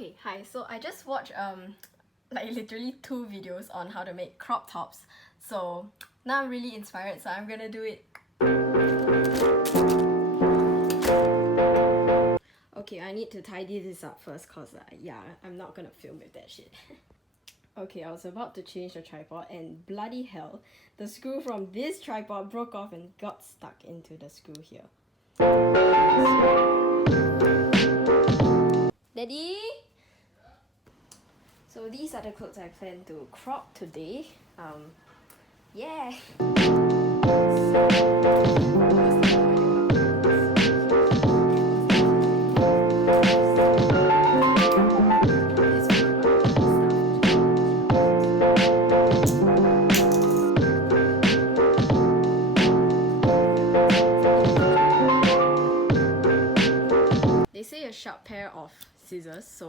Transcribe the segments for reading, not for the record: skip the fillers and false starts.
Okay, hi. So I just watched like literally 2 videos on how to make crop tops. So now I'm really inspired, so I'm gonna do it. Okay, I need to tidy this up first cause yeah, I'm not gonna film with that shit. Okay, I was about to change the tripod and bloody hell, the screw from this tripod broke off and got stuck into the screw here. Daddy? So these are the clothes I plan to crop today. Yeah. They say a sharp pair of scissors,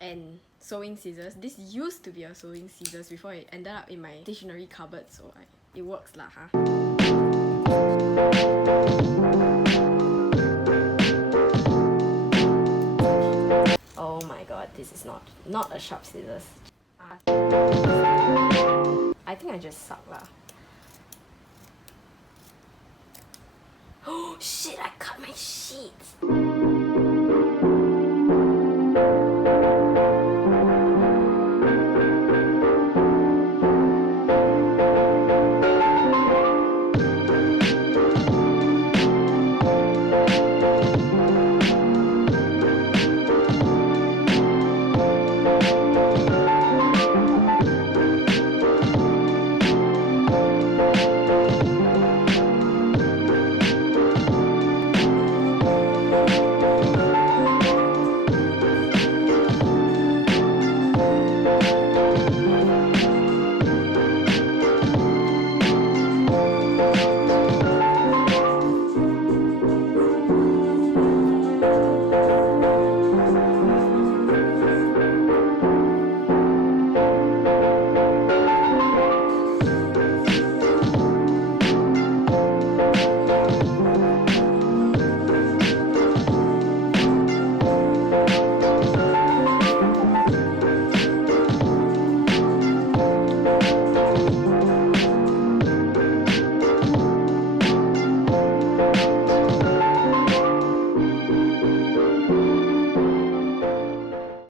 and sewing scissors. This used to be a sewing scissors before it ended up in my stationery cupboard, so it works lah, huh? Oh my god, this is not a sharp scissors. I think I just suck lah. Oh shit, I cut my sheets!